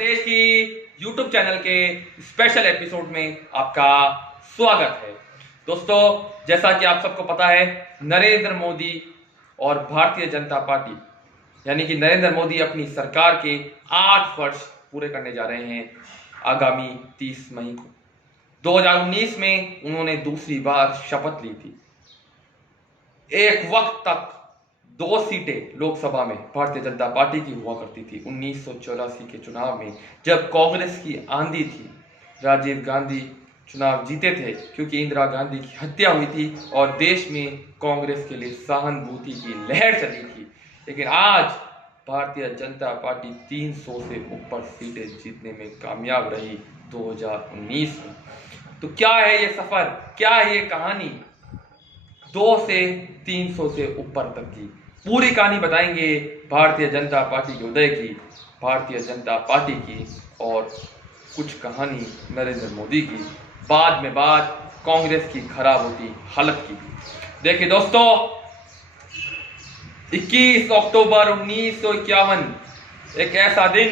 देश की YouTube channel के स्पेशल एपिसोड में आपका स्वागत है। दोस्तों, जैसा कि आप सबको पता है, नरेंद्र मोदी और भारतीय जनता पार्टी यानी कि नरेंद्र मोदी अपनी सरकार के 8 वर्ष पूरे करने जा रहे हैं आगामी 30 मई को। 2019 में उन्होंने दूसरी बार शपथ ली थी। एक वक्त तक 2 सीटें लोकसभा में भारतीय जनता पार्टी की हुआ करती थी। 1984 के चुनाव में जब कांग्रेस की आंधी थी, राजीव गांधी चुनाव जीते थे क्योंकि इंदिरा गांधी की हत्या हुई थी और देश में कांग्रेस के लिए सहानुभूति की लहर चली थी। लेकिन आज भारतीय जनता पार्टी 300 से ऊपर सीटें जीतने में कामयाब रही 2019 में। तो क्या है ये सफर, क्या है ये कहानी 2 से 300 से ऊपर तक की? पूरी कहानी बताएंगे भारतीय जनता पार्टी के उदय की, भारतीय जनता पार्टी की और कुछ कहानी नरेंद्र मोदी की, बाद में बात कांग्रेस की खराब होती हालत की। देखिए दोस्तों, 21 अक्टूबर 1951 एक ऐसा दिन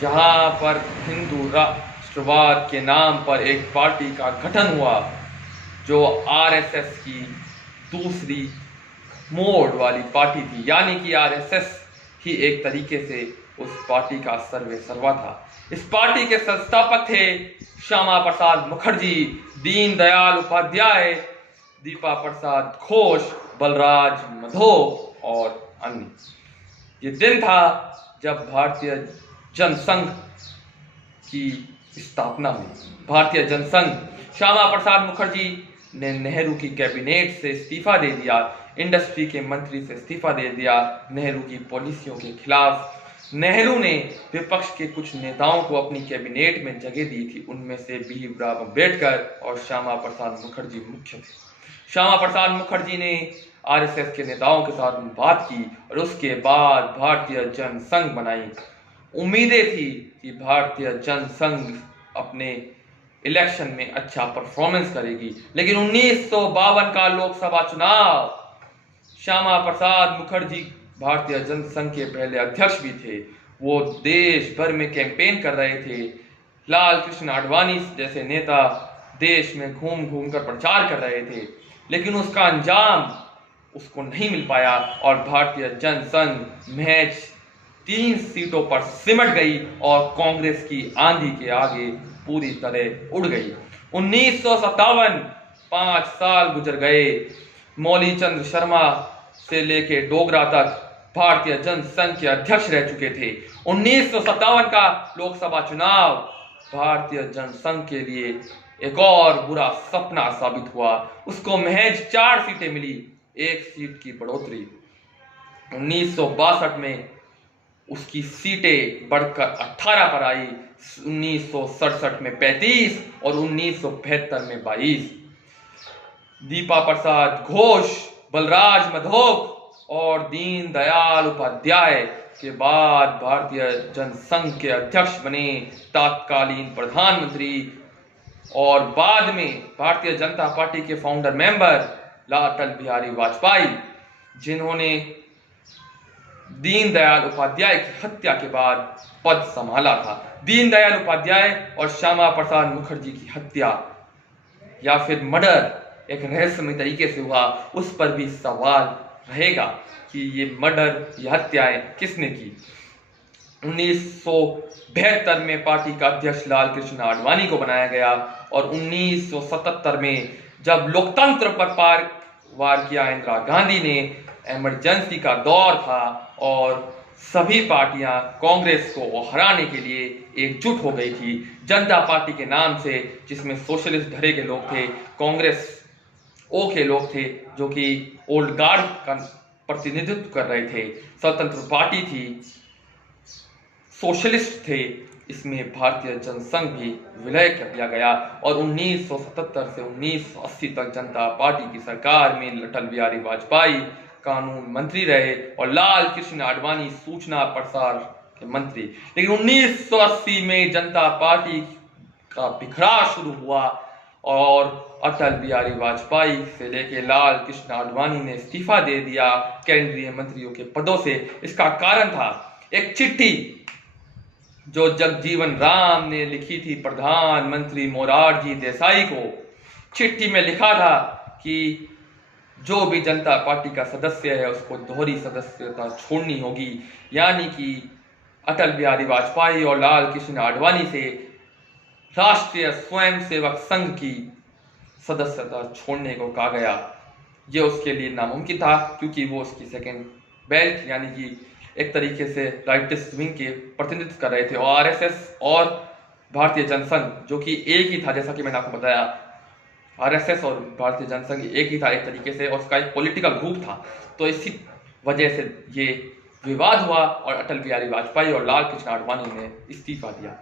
जहां पर हिंदू राष्ट्रवाद के नाम पर एक पार्टी का गठन हुआ जो आरएसएस की दूसरी मोड वाली पार्टी थी। यानी कि आरएसएस ही एक तरीके से उस पार्टी का सर्वे सर्वा था। इस पार्टी के संस्थापक थे श्यामा प्रसाद मुखर्जी, दीनदयाल उपाध्याय, दीपा प्रसाद घोष, बलराज माधोक और अन्य। ये दिन था जब भारतीय जनसंघ की स्थापना हुई। भारतीय जनसंघ, श्यामा प्रसाद मुखर्जी ने नेहरू की कैबिनेट से इस्तीफा दे दिया, इंडस्ट्री के मंत्री से इस्तीफा दे दिया नेहरू की पॉलिसियों के खिलाफ। नेहरू ने विपक्ष के कुछ नेताओं को अपनी कैबिनेट में जगह दी थी। उनमें से भीमराव अंबेडकर और श्यामा प्रसाद मुखर्जी मुख्य थे। श्यामा प्रसाद मुखर्जी ने आरएसएस के नेताओं के साथ बात की और उसके बाद भारतीय जनसंघ बनाई। उम्मीदें थी कि भारतीय जनसंघ अपने इलेक्शन में अच्छा परफॉर्मेंस करेगी। लेकिन 1952 का लोकसभा चुनाव, श्यामा प्रसाद मुखर्जी भारतीय जनसंघ के पहले अध्यक्ष भी थे। वो देश भर में कैंपेन कर रहे थे। लाल कृष्ण आडवाणी जैसे नेता देश में घूम घूम कर प्रचार कर रहे थे, लेकिन उसका अंजाम उसको नहीं मिल पाया और भारतीय जनसंघ महज 3 सीटों पर सिमट गई और कांग्रेस की आंधी के आगे पूरी तरह उड़ गई। 1957 5 साल गुजर गए। मौली चंद्र शर्मा से लेके डोगरा तक भारतीय जनसंघ के अध्यक्ष रह चुके थे। 1957 का लोकसभा चुनाव भारतीय जनसंघ के लिए एक और बुरा सपना साबित हुआ। उसको महज 4 सीटें मिली, 1 सीट की बढ़ोतरी। 1962 में उसकी सीटें बढ़कर 18 पर आई, 1967 में 35 और 1972 में 22। दीपा प्रसाद घोष, बलराज माधोक और दीनदयाल उपाध्याय के बाद भारतीय जनसंघ के अध्यक्ष बने तत्कालीन प्रधानमंत्री और बाद में भारतीय जनता पार्टी के फाउंडर मेंबर अटल बिहारी वाजपेयी, जिन्होंने दीनदयाल उपाध्याय की हत्या के बाद पद संभाला था। दीनदयाल उपाध्याय और श्यामा प्रसाद मुखर्जी की हत्या या फिर मर्डर एक रहस्यमय तरीके से हुआ, उस पर भी सवाल रहेगा कि ये मर्डर, ये हत्याएं किसने की। 1972 में पार्टी का अध्यक्ष लाल कृष्ण आडवाणी को बनाया गया और 1977 में जब लोकतंत्र पर वार किया इंदिरा गांधी ने, इमरजेंसी का दौर था और सभी पार्टियां कांग्रेस को हराने के लिए एकजुट हो गई थी। जनता पार्टी के नाम से, जिसमें सोशलिस्ट धड़े के लोग थे, कांग्रेस ओ के लोग थे जो कि ओल्ड गार्ड का प्रतिनिधित्व कर रहे थे, स्वतंत्र पार्टी थी, सोशलिस्ट थे। इसमें भारतीय जनसंघ भी विलय कर दिया गया और 1977 से 1980 तक जनता पार्टी की सरकार में अटल बिहारी वाजपेयी कानून मंत्री रहे और लाल कृष्ण आडवाणी सूचना प्रसार के मंत्री। लेकिन 1980 में जनता पार्टी का बिखराव शुरू हुआ और अटल बिहारी वाजपेयी से लेके लाल कृष्ण आडवाणी ने इस्तीफा दे दिया केंद्रीय मंत्रियों के पदों से। इसका कारण था एक चिट्ठी जो जगजीवन राम ने लिखी थी प्रधानमंत्री मोरारजी देसाई को। चिट्ठी में लिखा था कि जो भी जनता पार्टी का सदस्य है उसको दोहरी सदस्यता छोड़नी होगी, यानी कि अटल बिहारी वाजपेयी और लाल कृष्ण आडवाणी से राष्ट्रीय स्वयंसेवक संघ की सदस्यता छोड़ने को कहा गया। ये उसके लिए नामुमकिन था क्योंकि वो उसकी सेकेंड बेल्ट यानी कि एक तरीके से राइटिस्ट विंग के प्रतिनिधित्व कर रहे थे। और आरएसएस और भारतीय जनसंघ जो कि एक ही था, जैसा कि मैंने आपको बताया, आरएसएस और भारतीय जनसंघ एक ही था एक तरीके से, और उसका एक पॉलिटिकल ग्रुप था। तो इसी वजह से ये विवाद हुआ और अटल बिहारी वाजपेयी और लाल कृष्ण आडवाणी ने इस्तीफा दिया।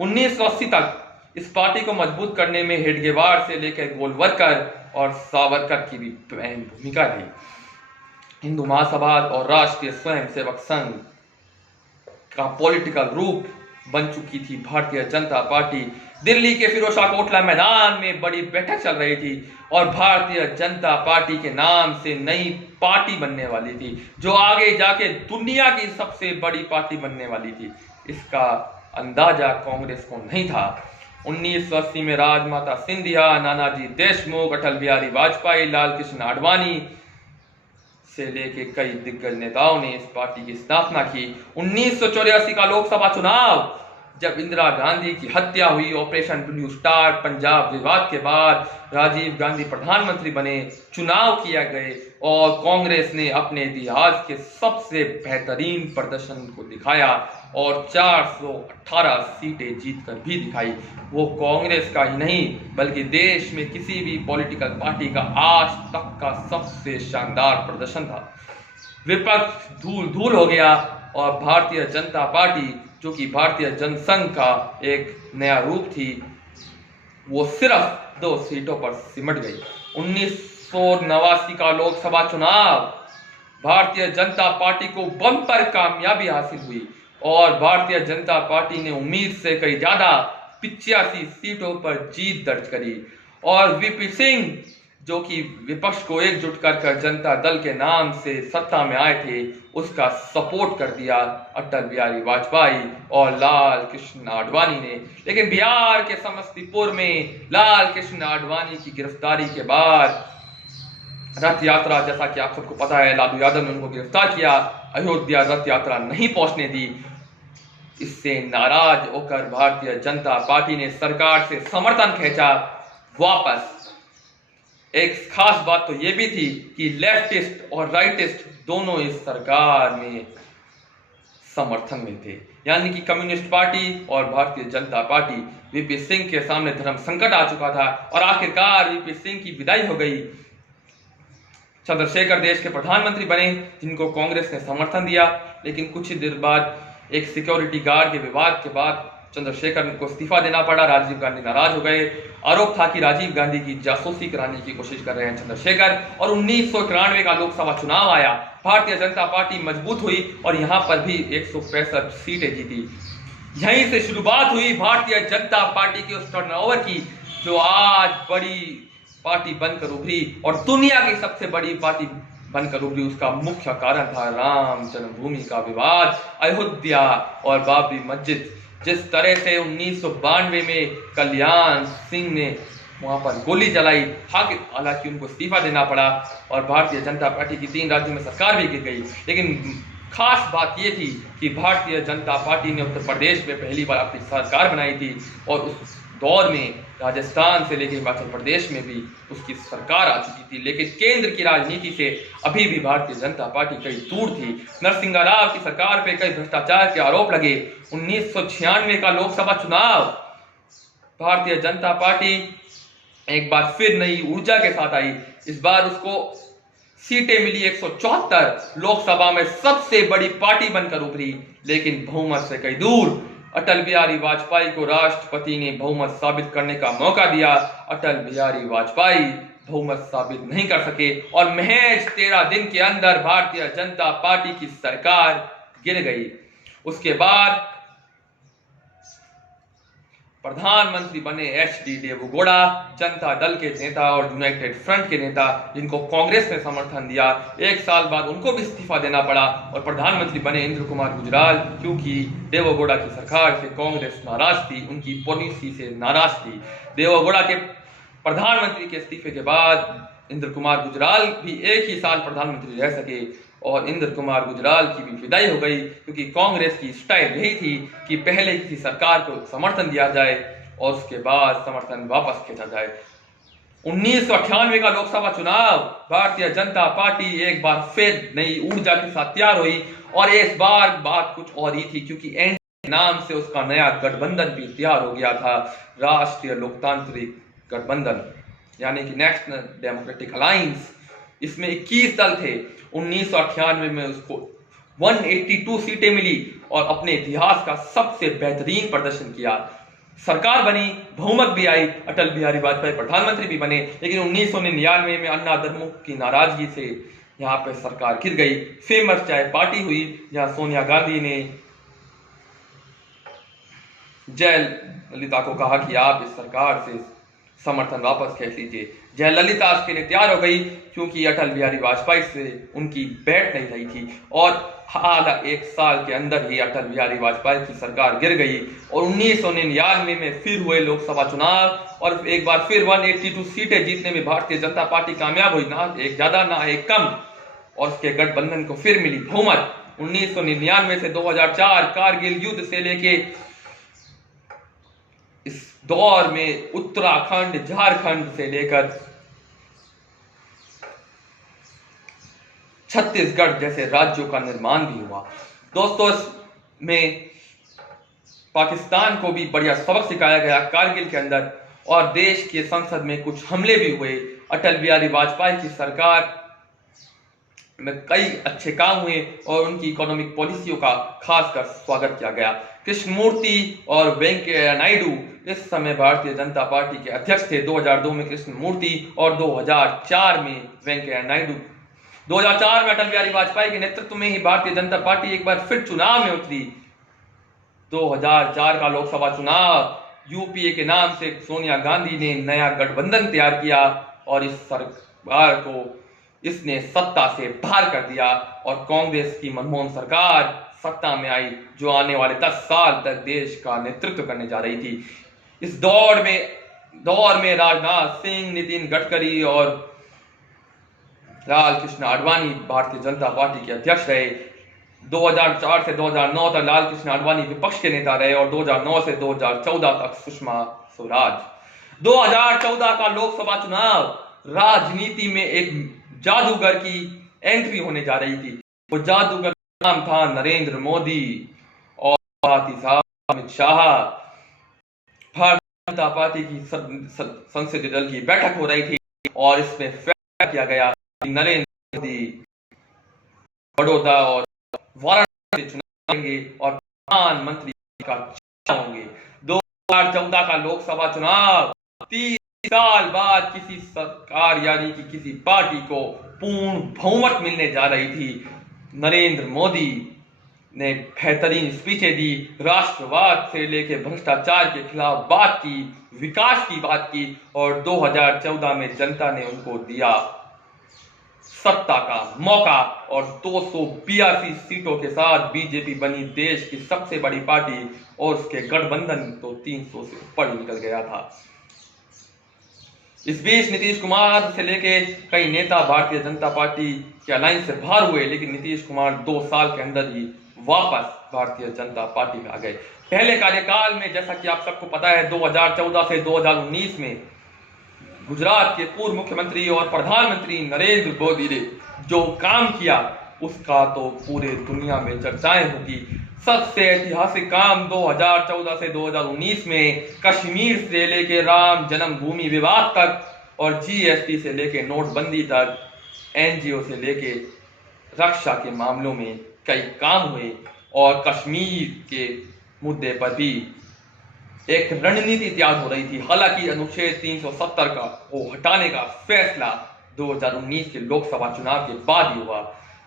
1980 तक इस पार्टी को मजबूत करने में हेडगेवार से लेकर गोलवरकर और सावरकर की भी अहम भूमिका रही। हिंदू महासभा और राष्ट्रीय स्वयंसेवक संघ का पॉलिटिकल रूप बन चुकी थी भारतीय जनता पार्टी। दिल्ली के फिरोजशाह कोटला मैदान में बड़ी बैठक चल रही थी और भारतीय जनता पार्टी के नाम से नई पार्टी बनने वाली थी जो आगे जाके दुनिया की सबसे बड़ी पार्टी बनने वाली थी। इसका अंदाजा कांग्रेस को नहीं था। 1980 में राजमाता सिंधिया, नानाजी देशमुख, अटल बिहारी वाजपेयी, लाल कृष्ण आडवाणी से लेके कई दिग्गज नेताओं ने इस पार्टी की स्थापना की। 1984 का लोकसभा चुनाव जब इंदिरा गांधी की हत्या हुई, ऑपरेशन ब्लू स्टार पंजाब विवाद के बाद राजीव गांधी प्रधानमंत्री बने, चुनाव किया गए और कांग्रेस ने अपने इतिहास के सबसे बेहतरीन प्रदर्शन को दिखाया और 418 सीटें जीतकर भी दिखाई। वो कांग्रेस का ही नहीं बल्कि देश में किसी भी पॉलिटिकल पार्टी का आज तक का सबसे शानदार प्रदर्शन था। विपक्ष धूल धूल हो गया और भारतीय जनता पार्टी जो कि भारतीय जनसंघ का एक नया रूप थी वो सिर्फ 2 सीटों पर सिमट गई। 1989 का लोकसभा चुनाव भारतीय जनता पार्टी को बम्पर कामयाबी हासिल हुई और भारतीय जनता पार्टी ने उम्मीद से कहीं ज्यादा 85 सीटों पर जीत दर्ज करी और वीपी सिंह जो कि विपक्ष को एकजुट कर जनता दल के नाम से सत्ता में आए थे उसका सपोर्ट कर दिया अटल बिहारी वाजपेयी और लाल कृष्ण आडवाणी ने। लेकिन बिहार के समस्तीपुर में लाल कृष्ण आडवाणी की गिरफ्तारी के बाद रथ यात्रा, जैसा कि आप सबको पता है, लालू यादव ने उनको गिरफ्तार किया, अयोध्या रथ यात्रा नहीं पहुंचने दी। इससे नाराज होकर भारतीय जनता पार्टी ने सरकार से समर्थन खींचा वापस। एक खास बात तो यह भी थी कि लेफ्टिस्ट और राइटिस्ट दोनों इस सरकार में समर्थन में थे, यानी कि कम्युनिस्ट पार्टी और भारतीय जनता पार्टी। वीपी सिंह के सामने धर्म संकट आ चुका था और आखिरकार वीपी सिंह की विदाई हो गई। चंद्रशेखर देश के प्रधानमंत्री बने जिनको कांग्रेस ने समर्थन दिया, लेकिन कुछ ही देर बाद एक सिक्योरिटी गार्ड के विवाद के बाद चंद्रशेखर को इस्तीफा देना पड़ा। राजीव गांधी नाराज हो गए। आरोप था कि राजीव गांधी की जासूसी कराने की कोशिश कर रहे हैं चंद्रशेखर। और 1991 का लोकसभा चुनाव आया, भारतीय जनता पार्टी मजबूत हुई और यहां पर भी 165 सीटें जीती। यहीं से शुरुआत हुई भारतीय जनता पार्टी की उस टर्नओवर की जो आज बड़ी पार्टी बनकर उभरी और दुनिया की सबसे बड़ी पार्टी बनकर उभरी। उसका मुख्य कारण था राम जन्मभूमि का विवाद, अयोध्या और बाबरी मस्जिद। जिस तरह से 1992 में कल्याण सिंह ने वहां पर गोली जलाई, हालांकि उनको इस्तीफा देना पड़ा और भारतीय जनता पार्टी की 3 राज्यों में सरकार भी गिर गई। लेकिन खास बात यह थी कि भारतीय जनता पार्टी ने उत्तर प्रदेश में पहली बार अपनी सरकार बनाई थी और उस दौर में राजस्थान से लेकर हिमाचल प्रदेश में भी उसकी सरकार आ चुकी थी। लेकिन केंद्र की राजनीति से अभी भी भारतीय जनता पार्टी कई दूर थी। नरसिंह राव की सरकार पे कई भ्रष्टाचार के आरोप लगे। 1996 का लोकसभा चुनाव भारतीय जनता पार्टी एक बार फिर नई ऊर्जा के साथ आई। इस बार उसको सीटें मिली 174, लोकसभा में सबसे बड़ी पार्टी बनकर उभरी, लेकिन बहुमत से कई दूर। अटल बिहारी वाजपेयी को राष्ट्रपति ने बहुमत साबित करने का मौका दिया। अटल बिहारी वाजपेयी बहुमत साबित नहीं कर सके और महज 13 दिन के अंदर भारतीय जनता पार्टी की सरकार गिर गई। उसके बाद प्रधानमंत्री बने HD देवेगौड़ा, जनता दल के नेता और यूनाइटेड फ्रंट के नेता, जिनको कांग्रेस ने समर्थन दिया। 1 साल बाद उनको भी इस्तीफा देना पड़ा और प्रधानमंत्री बने इंद्र कुमार गुजराल, क्योंकि देवेगौड़ा की सरकार से कांग्रेस नाराज थी, उनकी पॉलिसी से नाराज थी। देवेगौड़ा के प्रधानमंत्री के इस्तीफे के बाद इंद्र कुमार गुजराल भी 1 ही साल प्रधानमंत्री रह सके और इंद्र कुमार गुजराल की भी विदाई हो गई, क्योंकि कांग्रेस की स्टाइल यही थी कि पहले किसी सरकार को समर्थन दिया जाए और उसके बाद समर्थन वापस खींचा जाए। 1998 का लोकसभा चुनाव, भारतीय जनता पार्टी एक बार फिर नई ऊर्जा के साथ तैयार हुई और इस बार बात कुछ और ही थी, क्योंकि एनडीए नाम से उसका नया गठबंधन भी तैयार हो गया था, राष्ट्रीय लोकतांत्रिक गठबंधन, यानी कि नेशनल डेमोक्रेटिक अलायंस। इसमें 21 दल थे। 1998 में उसको 182 सीटें मिली और अपने इतिहास का सबसे बेहतरीन प्रदर्शन किया। सरकार बनी, बहुमत भी आई, अटल बिहारी वाजपेयी प्रधानमंत्री भी बने, लेकिन 1999 में अन्ना द्रमुक की नाराजगी से यहाँ पे सरकार गिर गई। फेमस चाय पार्टी हुई, जहां सोनिया गांधी ने जयललिता को कहा कि आप इस सरकार से समर्थन वापस खींच लीजिए। जयललिता इसके लिए तैयार हो गई, क्योंकि अटल बिहारी वाजपेयी से उनकी बैठ नहीं रही थी और हाल 1 साल के अंदर ही अटल बिहारी वाजपेयी की सरकार गिर गई और 1999 में फिर हुए लोकसभा चुनाव और एक बार फिर 182 सीटें जीतने में भारतीय जनता पार्टी कामयाब हुई, ना एक ज्यादा ना एक कम, और उसके गठबंधन को फिर मिली बहुमत। 1999 से 2004 कारगिल युद्ध से लेके इस दौर में उत्तराखंड, झारखंड से लेकर छत्तीसगढ़ जैसे राज्यों का निर्माण भी हुआ। दोस्तों, इसमें पाकिस्तान को भी बढ़िया सबक सिखाया गया कारगिल के अंदर और देश के संसद में कुछ हमले भी हुए। अटल बिहारी वाजपेयी की सरकार में कई अच्छे काम हुए और उनकी इकोनॉमिक पॉलिसियों का खासकर स्वागत किया गया। कृष्णमूर्ति और वेंकैया नायडू इस समय भारतीय जनता पार्टी के अध्यक्ष थे। 2002 में कृष्णमूर्ति और 2004 में वेंकैया नायडू। 2004 में अटल बिहारी वाजपेयी के नेतृत्व में ही भारतीय जनता पार्टी एक बार फिर चुनाव में उतरी। 2004 का लोकसभा चुनाव, यूपीए के नाम से सोनिया गांधी ने नया गठबंधन तैयार किया और इस सरकार को इसने सत्ता से बाहर कर दिया और कांग्रेस की मनमोहन सरकार सत्ता में आई, जो आने वाले 10 साल तक देश का नेतृत्व करने जा रही थी। इस दौर में राजनाथ सिंह, नितिन गडकरी और लाल कृष्ण आडवाणी भारतीय जनता पार्टी के अध्यक्ष रहे। 2004 से 2009 तक लाल कृष्ण आडवाणी विपक्ष के नेता रहे और 2009 से 2014 तक सुषमा स्वराज। 2014 का लोकसभा चुनाव, राजनीति में एक जादूगर की एंट्री होने जा रही थी। वो जादूगर का नाम था नरेंद्र मोदी और अमित शाह। भारतीय जनता पार्टी की संसदीय दल की बैठक हो रही थी और इसमें फैसला किया गया कि नरेंद्र मोदी बड़ौदा और वाराणसी से चुनाव लड़ेंगे और प्रधानमंत्री का चुनाव होंगे। 2014 का लोकसभा चुनाव 30 साल बाद किसी सरकार यानी कि किसी पार्टी को पूर्ण बहुमत मिलने जा रही थी। नरेंद्र मोदी ने बेहतरीन स्पीचें दी, राष्ट्रवाद से लेकर भ्रष्टाचार के खिलाफ बात की, विकास की बात की और 2014 में जनता ने उनको दिया सत्ता का मौका और 282 सीटों के साथ बीजेपी बनी देश की सबसे बड़ी पार्टी और उसके गठबंधन तो 300 से ऊपर निकल गया था। इस बीच नीतीश कुमार से लेके कई नेता भारतीय जनता पार्टी के अलायंस से बाहर हुए, लेकिन नीतीश कुमार 2 साल के अंदर ही वापस भारतीय जनता पार्टी में आ गए। पहले कार्यकाल में, जैसा कि आप सबको पता है, 2014 से 2019 में गुजरात के पूर्व मुख्यमंत्री और प्रधानमंत्री नरेंद्र मोदी ने जो काम किया उसका तो पूरे दुनिया में चर्चाएं होगी। सबसे ऐतिहासिक काम 2014 से 2019 में कश्मीर से लेके राम जन्मभूमि विवाद तक और जीएसटी से लेके नोटबंदी तक, एनजीओ से लेके रक्षा के मामलों में कई काम हुए और कश्मीर के मुद्दे पर भी एक रणनीति तैयार हो रही थी। हालांकि अनुच्छेद 370 का वो हटाने का फैसला 2019 के लोकसभा चुनाव के बाद ही हुआ।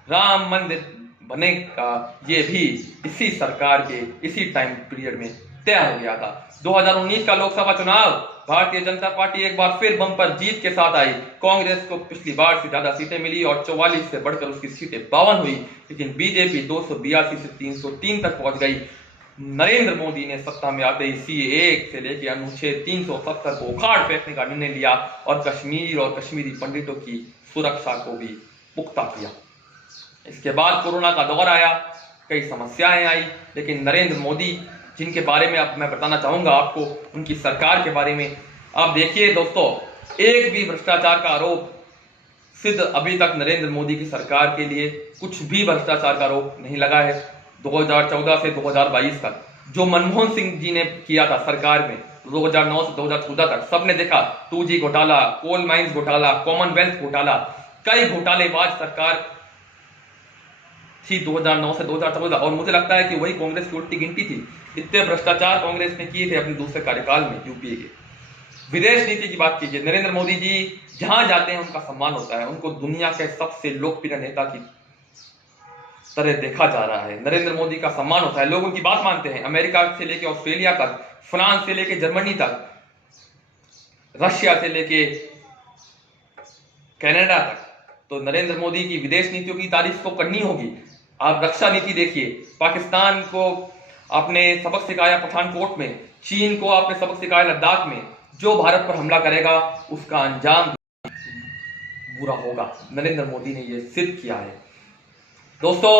राम मंदिर बने का ये भी इसी सरकार के इसी टाइम पीरियड में तय हो गया था। 2019 का लोकसभा चुनाव भारतीय जनता पार्टी एक बार फिर बम्पर जीत के साथ आई। कांग्रेस को पिछली बार से ज्यादा सीटें मिली और 44 से बढ़कर उसकी सीटें 52 हुई, लेकिन बीजेपी 282 से 303 तक पहुंच गई। नरेंद्र मोदी ने सत्ता में आते ही CAA से लेकर अनुच्छेद 370 को उखाड़ फेंकने का निर्णय लिया और कश्मीर और कश्मीरी पंडितों की सुरक्षा को भी पुख्ता किया। इसके बाद कोरोना का दौर आया, कई समस्याएं आई, लेकिन नरेंद्र मोदी, जिनके बारे में अब मैं बताना चाहूंगा आपको, उनकी सरकार के बारे में, आप देखिए दोस्तों, एक भी भ्रष्टाचार का आरोप सिद्ध अभी तक नरेंद्र मोदी की सरकार के लिए कुछ भी भ्रष्टाचार का आरोप नहीं लगा है। 2014 से 2022 तक जो मनमोहन सिंह जी ने किया था सरकार में, 2009 से 2014 तक सबने देखा। 2G घोटाला, कोल माइंस घोटाला, कॉमनवेल्थ घोटाला, कई घोटालेबाज सरकार थी 2009 से 2014, और मुझे लगता है कि वही कांग्रेस की उल्टी गिनती थी। इतने भ्रष्टाचार कांग्रेस ने किए थे अपने दूसरे कार्यकाल में यूपीए के। विदेश नीति की बात कीजिए, नरेंद्र मोदी जी जहां जाते हैं उनका सम्मान होता है, उनको दुनिया के सबसे लोकप्रिय नेता की तरह देखा जा रहा है। नरेंद्र मोदी का सम्मान होता है, लोग उनकी बात मानते हैं। अमेरिका से लेकर ऑस्ट्रेलिया तक, फ्रांस से लेकर जर्मनी तक, रशिया से लेकर कनाडा तक, तो नरेंद्र मोदी की विदेश नीतियों की तारीफ तो करनी होगी। आप रक्षा नीति देखिए, पाकिस्तान को आपने सबक सिखाया पठानकोट में, चीन को आपने सबक सिखाया लद्दाख में। जो भारत पर हमला करेगा उसका अंजाम बुरा होगा। नरेंद्र मोदी ने यह सिद्ध किया है। दोस्तों,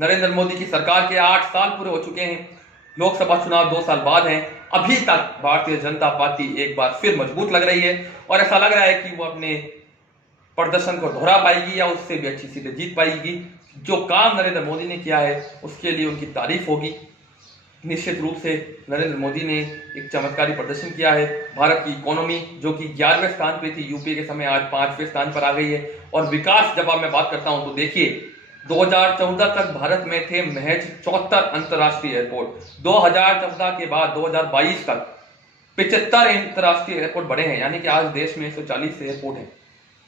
नरेंद्र मोदी की सरकार के 8 साल पूरे हो चुके हैं, लोकसभा चुनाव 2 साल बाद हैं। अभी तक भारतीय जनता पार्टी एक बार फिर मजबूत लग रही है और ऐसा लग रहा है कि वो अपने प्रदर्शन को दोहरा पाएगी या उससे भी अच्छी सीटें जीत पाएगी। जो काम नरेंद्र मोदी ने किया है उसके लिए उनकी तारीफ होगी। निश्चित रूप से नरेंद्र मोदी ने एक चमत्कारी प्रदर्शन किया है। भारत की इकोनॉमी जो कि 11वें स्थान पे थी यूपीए के समय, आज 5वें स्थान पर आ गई है। और विकास जब मैं बात करता हूं तो देखिए, 2014 तक भारत में थे महज 74 अंतर्राष्ट्रीय एयरपोर्ट। 2014 के बाद 2022 तक 75 अंतर्राष्ट्रीय एयरपोर्ट बने हैं, यानी कि आज देश में 140 एयरपोर्ट हैं।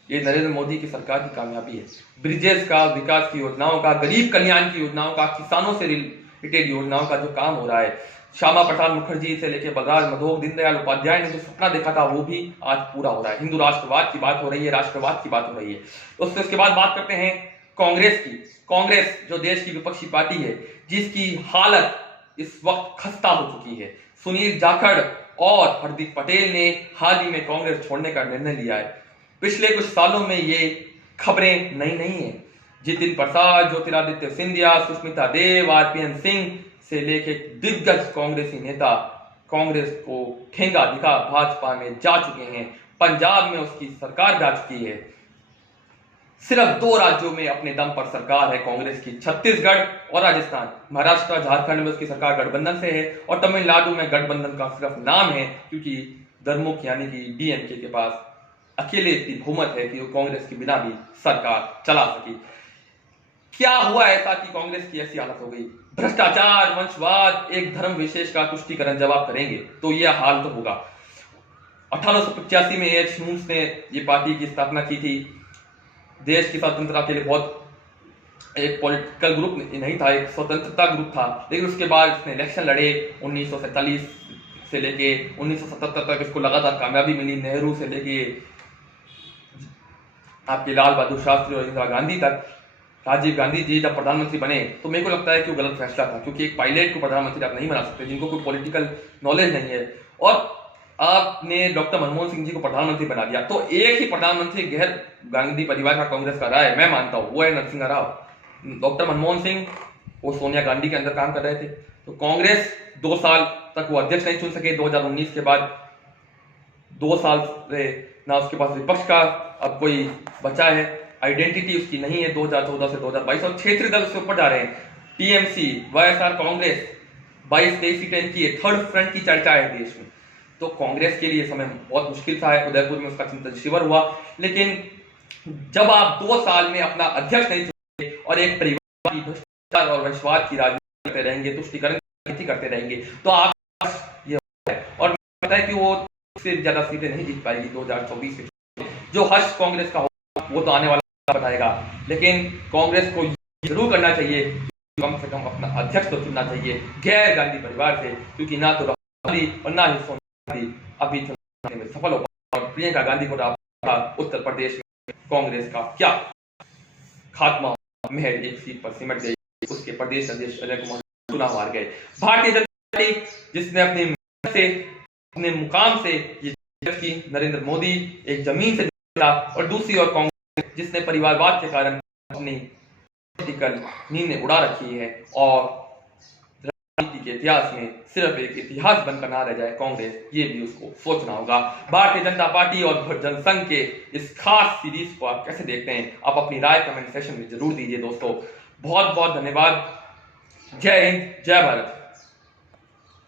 ये नरेंद्र मोदी की सरकार की कामयाबी है। ब्रिजेस का, विकास की योजनाओं का, गरीब कल्याण की योजनाओं का, किसानों से रिलेटेड योजनाओं का जो काम हो रहा है, श्यामा प्रसाद मुखर्जी से लेकर बलराज मधोक, दीनदयाल उपाध्याय ने जो सपना देखा था वो भी आज पूरा हो रहा है। हिंदू राष्ट्रवाद की बात हो रही है, राष्ट्रवाद की बात हो रही है। उसके बाद बात करते हैं कांग्रेस की। कांग्रेस जो देश की विपक्षी पार्टी है, जिसकी हालत इस वक्त खस्ता हो चुकी है। सुनील जाखड़ और हार्दिक पटेल ने हाल ही में कांग्रेस छोड़ने का निर्णय लिया है। पिछले कुछ सालों में ये खबरें नई नहीं है। जितिन प्रसाद, ज्योतिरादित्य सिंधिया, सुष्मिता देव, RPN सिंह से लेकर दिग्गज कांग्रेसी नेता कांग्रेस को ठेंगा दिखा भाजपा में जा चुके हैं। पंजाब में उसकी सरकार जा चुकी है। सिर्फ 2 राज्यों में अपने दम पर सरकार है कांग्रेस की, छत्तीसगढ़ और राजस्थान। महाराष्ट्र, झारखंड में उसकी सरकार गठबंधन से है और तमिलनाडु में गठबंधन का सिर्फ नाम है, क्योंकि द्रमुक यानी कि DMK के पास अकेले इतनी बहुमत है कि वो कांग्रेस के बिना भी सरकार चला सकी। क्या हुआ ऐसा कि कांग्रेस की ऐसी हालत हो गई? भ्रष्टाचार, वंशवाद, एक धर्म विशेष का तुष्टीकरण जब आप करेंगे तो यह हाल तो होगा। 1885 में AH ह्यूम्स ने ये पार्टी की स्थापना की थी। देश की स्वतंत्रता के लिए बहुत एक पॉलिटिकल ग्रुप नहीं था, एक स्वतंत्रता ग्रुप था, लेकिन उसके बाद इसने इलेक्शन लड़े। 1947 से लेके 1977 तक इसको लगातार कामयाबी मिली। नेहरू से लेके आपके लाल बहादुर शास्त्री और इंदिरा गांधी तक। राजीव गांधी जी जब प्रधानमंत्री बने तो मेरे को लगता है कि वो गलत फैसला था, क्योंकि एक पायलट को प्रधानमंत्री आप नहीं बना सकते जिनको कोई पॉलिटिकल नॉलेज नहीं है। और आपने डॉक्टर मनमोहन सिंह जी को प्रधानमंत्री बना दिया, तो एक ही प्रधानमंत्री गैर गांधी परिवार का कांग्रेस का रहा है, मैं मानता हूं, वो है नरसिंह राव। डॉक्टर मनमोहन सिंह वो सोनिया गांधी के अंदर काम कर रहे थे, तो कांग्रेस 2 साल तक वो अध्यक्ष नहीं चुन सके। 2019 के बाद 2 साल रहे ना उसके पास विपक्ष का अब कोई बचा है, आइडेंटिटी उसकी नहीं है 2014 से 2022। और क्षेत्रीय दल उसके ऊपर जा रहे हैं। TMC, YSR कांग्रेस 22-23 सीटें की है, थर्ड फ्रंट की चर्चा है देश में। तो कांग्रेस के लिए समय बहुत मुश्किल था। उदयपुर में उसका चिंतन शिविर हुआ, लेकिन जब आप 2 साल में अपना अध्यक्ष नहीं चुनेंगे और एक परिवार की भ्रष्टाचार और वंशवाद की राजनीति करते रहेंगे, तुष्टीकरण करते रहेंगे, तो आप ये और पता है कि वो से ज्यादा सीटें नहीं जीत पाएगी 2024 से। जो हर्ष कांग्रेस का होगा वो तो आने वाला बताएगा, लेकिन कांग्रेस को जरूर करना चाहिए कम से कम अपना अध्यक्ष तो चुनना चाहिए गैर गांधी परिवार से, क्योंकि ना तो गांधी और ना ही सोनिया गांधी अभी चुनाव में सफल हो पाए। और प्रियंका गांधी को उत्तर प्रदेश में कांग्रेस का क्या खात्मा, महज एक सीट पर सिमट गई। उसके प्रदेश अध्यक्ष अजय कुमार चुनाव हार गए। भारतीय जनता पार्टी जिसने अपने मुकाम से ये की नरेंद्र मोदी एक जमीन से जीता, और दूसरी ओर कांग्रेस जिसने परिवारवाद के कारण अपनी पॉलिटिकल नींदें उड़ा रखी है और राजनीति के इतिहास में सिर्फ एक इतिहास बनकर ना रह जाए कांग्रेस, ये भी उसको सोचना होगा। भारतीय जनता पार्टी और जनसंघ के इस खास सीरीज को आप कैसे देखते हैं, आप अपनी राय कमेंट सेक्शन में जरूर दीजिए दोस्तों। बहुत बहुत धन्यवाद। जय हिंद, जय भारत।